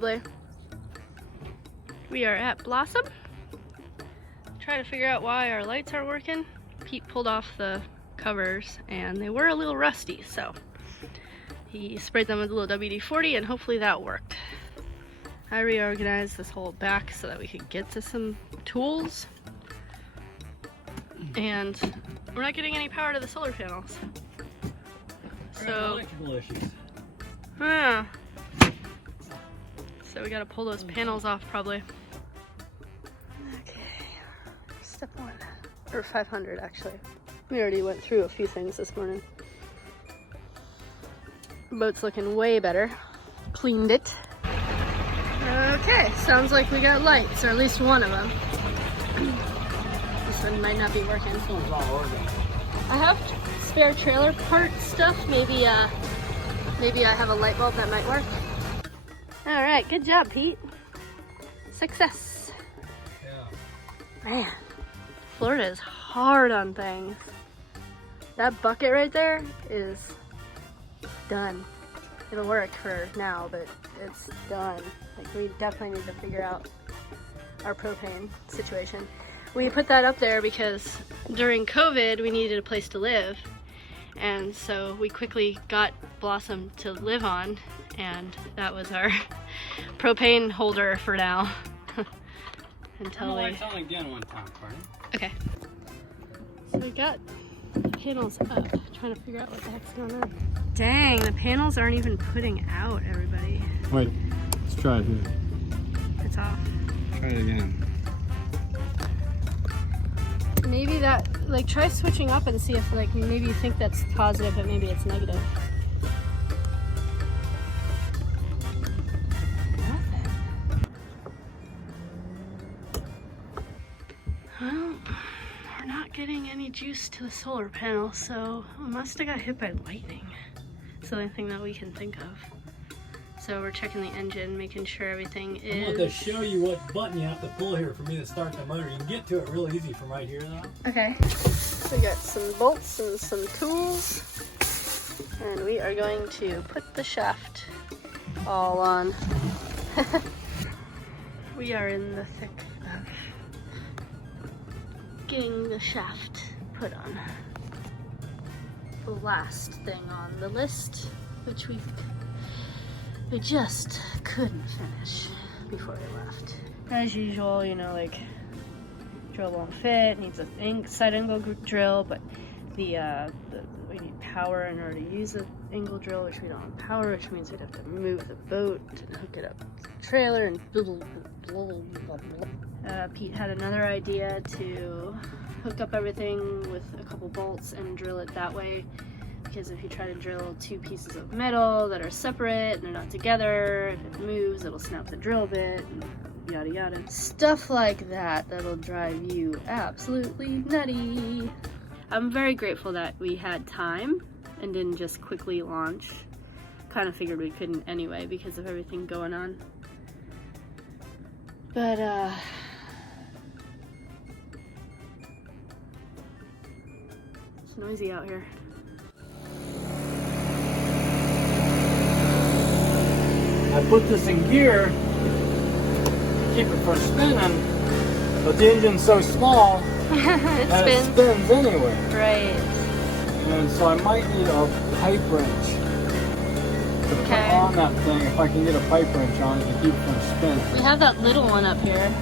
probably. We are at Blossom. Trying to figure out why our lights aren't working. Pete pulled off the covers and they were a little rusty, so he sprayed them with a little WD-40 and hopefully that worked. I reorganized this whole back so that we could get to some tools. And we're not getting any power to the solar panels. So, electrical issues. yeah. So we gotta pull those panels off probably. Okay, step 1, or 500 actually. We already went through a few things this morning. Boat's looking way better. Cleaned it. Okay, sounds like we got lights, or at least one of them. This one might not be working. This one's not working. I have spare trailer part stuff. Maybe I have a light bulb that might work. All right, good job, Pete. Success. Yeah. Man, Florida is hard on things. That bucket right there is done. It'll work for now, but it's done. Like, we definitely need to figure out our propane situation. We put that up there because during COVID, we needed a place to live. And so we quickly got Blossom to live on, and that was our propane holder for now. Until we... Lights on again one time, Courtney. Okay. So we got the panels up, trying to figure out what the heck's going on. Dang, the panels aren't even putting out, everybody. Wait, let's try it here. It's off. Try it again. Maybe that, like, try switching up and see if, like, maybe you think that's positive, but maybe it's negative. Nothing. Well, we're not getting any juice to the solar panel, so we must have got hit by lightning. It's the only thing that we can think of. So we're checking the engine, making sure everything is... I'm going to show you what button you have to pull here for me to start the motor. You can get to it real easy from right here, though. Okay. So we got some bolts and some tools. And we are going to put the shaft all on. We are in the thick of getting the shaft put on. The last thing on the list, which we just couldn't finish before we left. As usual, you know, like, drill won't fit, needs a side angle drill, but we need power in order to use the angle drill, which we don't have power, which means we'd have to move the boat and hook it up to the trailer and blah, blah, blah, blah. Pete had another idea to hook up everything with a couple bolts and drill it that way. Because if you try to drill two pieces of metal that are separate and they're not together, if it moves, it'll snap the drill bit, and yada yada. Stuff like that that'll drive you absolutely nutty. I'm very grateful that we had time and didn't just quickly launch. Kind of figured we couldn't anyway because of everything going on. But, it's noisy out here. I put this in gear to keep it from spinning, but the engine's so small that it spins anyway. Right. And so I might need a pipe wrench to put on that thing, if I can get a pipe wrench on it to keep it from spinning. We have that little one up here.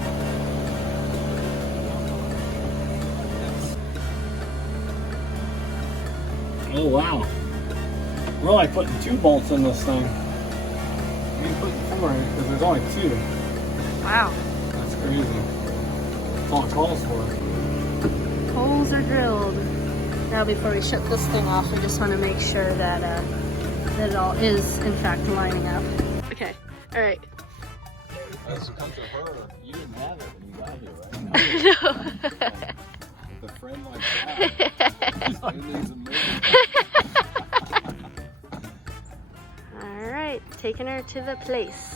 Oh wow. We're like putting 2 bolts in this thing. We ain't putting 4 in it because there's only 2. Wow. That's crazy. That's all it calls for. Holes are drilled. Now before we shut this thing off, we just want to make sure that, that it all is in fact lining up. Okay, alright. As it comes to her, you didn't have it when you got here, right? No. With a friend like that, it is amazing. Alright, taking her to the place.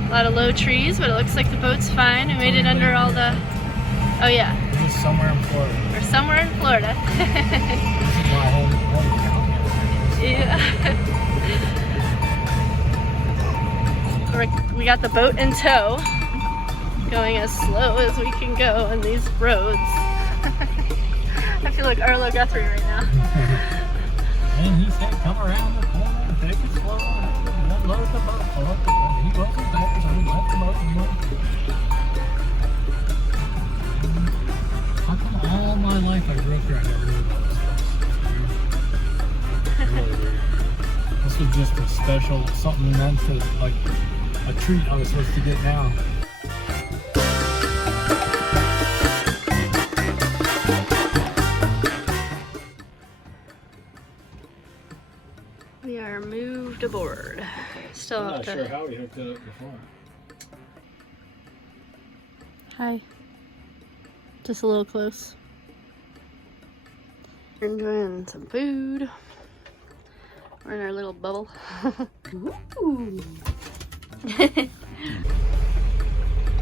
A lot of low trees, but it looks like the boat's fine. We made it under all the... Oh yeah. Just somewhere in Florida. We're somewhere in Florida. This is my home county. Yeah. We got the boat in tow, going as slow as we can go on these roads. I feel like Arlo Guthrie right now. And he said, come around the corner, take it slow, and unload the boat. And he wasn't there, so we left the boat and moved. How come all my life I grew up here, I never knew about this place? Really weird. This was just a special, something meant to, like, a treat I was supposed to get now. We are moved aboard. Still I'm have not to. sure how we hooked it up before. Hi. Just a little close. We're enjoying some food. We're in our little bubble. Ooh.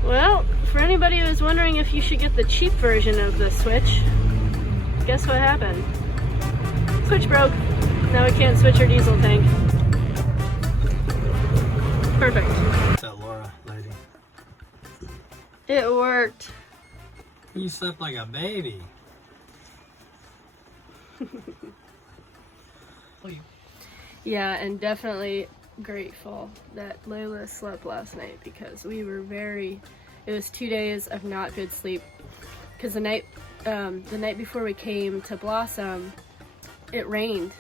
Well, for anybody who's wondering if you should get the cheap version of the Switch, guess what happened? Switch broke. Now we can't switch our diesel tank. Perfect. What's that Laura lady? It worked. You slept like a baby. Yeah, and definitely grateful that Layla slept last night because we were it was 2 days of not good sleep. Because the night before we came to Blossom, it rained.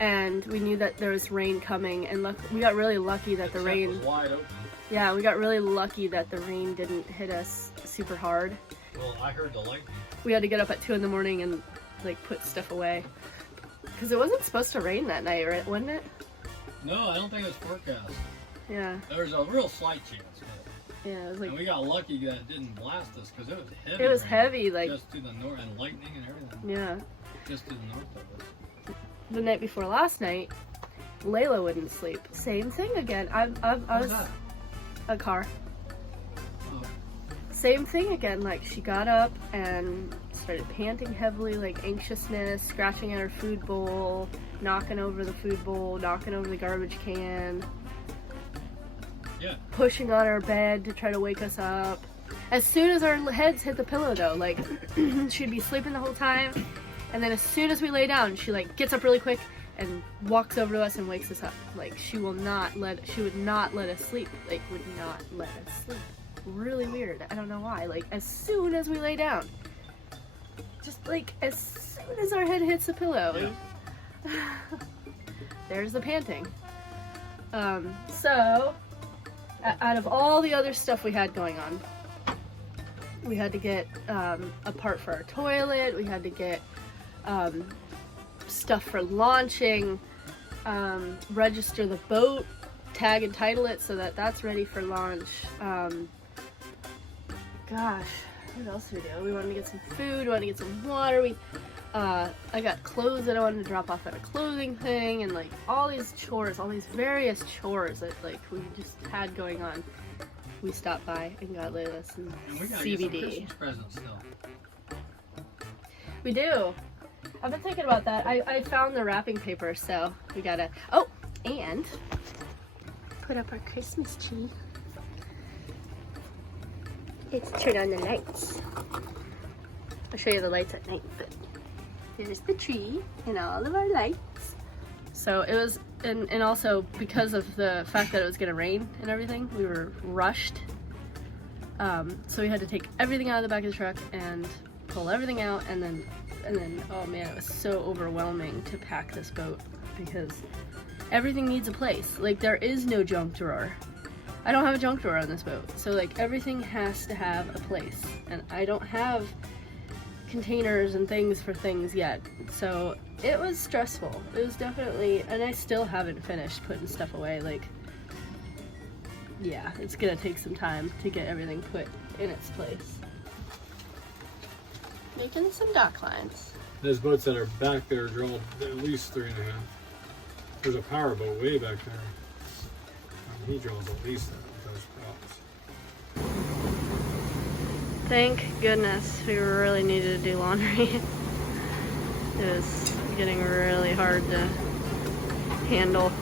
And we knew that there was rain coming, and we got really lucky that the rain was wide open. Yeah, we got really lucky that the rain didn't hit us super hard. Well, I heard the lightning. We had to get up at 2 in the morning and like put stuff away. Because it wasn't supposed to rain that night, right? Wasn't it? No, I don't think it was forecast. Yeah. There was a real slight chance. Yeah, it was like. And we got lucky that it didn't blast us because it was heavy. It was rain, heavy, like. just to the north, and lightning and everything. Yeah. Just to the north of us. The night before last night, Layla wouldn't sleep. Same thing again. I was that? a car. Oh. Same thing again. Like she got up and started panting heavily, like anxiousness, scratching at her food bowl, knocking over the food bowl, knocking over the garbage can. Yeah. Pushing on our bed to try to wake us up. As soon as our heads hit the pillow, though, like she'd be sleeping the whole time. And then as soon as we lay down, she like gets up really quick and walks over to us and wakes us up. Like she would not let us sleep. Like would not let us sleep. Really weird. I don't know why. Like as soon as we lay down, just like as soon as our head hits the pillow, yeah. There's the panting. So out of all the other stuff we had going on, we had to get a part for our toilet. We had to get stuff for launching, register the boat, tag and title it so that that's ready for launch. Gosh, what else did we do? We wanted to get some food, we wanted to get some water. I got clothes that I wanted to drop off at a clothing thing, and like all these chores, all these various chores that like we just had going on. We stopped by and got Layla some And we gotta CBD. get some Christmas presents still. We do. I've been thinking about that. I found the wrapping paper, so we gotta. Oh, and put up our Christmas tree. Let's turn on the lights. I'll show you the lights at night, but there's the tree and all of our lights. So it was, and also because of the fact that it was gonna rain and everything, we were rushed. So we had to take everything out of the back of the truck and pull everything out, and then oh man, it was so overwhelming to pack this boat because everything needs a place. Like there is no junk drawer. I don't have a junk drawer on this boat, so like everything has to have a place, and I don't have containers and things for things yet, so it was stressful. It was definitely, and I still haven't finished putting stuff away. Like, yeah, it's gonna take some time to get everything put in its place. Making some dock lines. Those boats that are back there draw at least 3.5. There's a power boat way back there. He draws at least that with those props. Thank goodness we really needed to do laundry. It was getting really hard to handle.